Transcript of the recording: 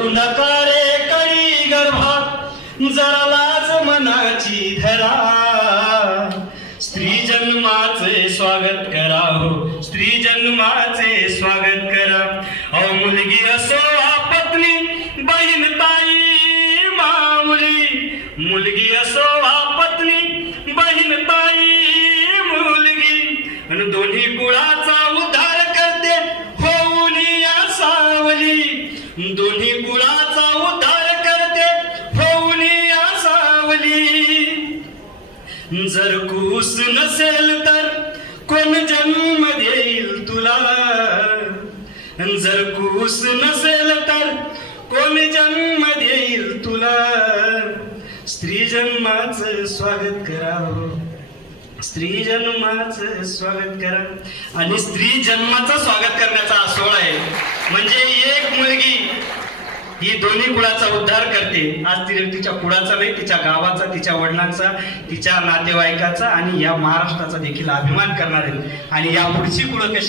करू नका रे कळी गर्भात जरा लाज मनाची धरा. स्त्री जन्माचे स्वागत करा हो स्त्री जन्माचे स्वागत करा. अहो मुलगी असो पत्नी बहीण ताई माऊली. मुलगी असो पत्नी बहीण ताई मुलगी. आणि दोन्ही कुळाचा उद्धार दोन्ही कुळाचा उद्धार करते होऊन या सावली जर कुस नसेल तर कोण जन्म देईल तुला? जर कुस नसेल तर कोण जन्म देईल तुला? स्त्री जन्माचं स्वागत करावं हो. स्त्री जन्माचं स्वागत करा. आणि स्त्री जन्माचं स्वागत करण्याचा सोहळा आहे. ही दोन्ही कुळाचा उद्धार करते. आज ती तिच्या कुळाचा नाही तिच्या गावाचा तिच्या वडिलांचा तिच्या नातेवाईकाचा आणि या महाराष्ट्राचा देखील अभिमान करणार. आहे आणि या पुढची कुळं कशी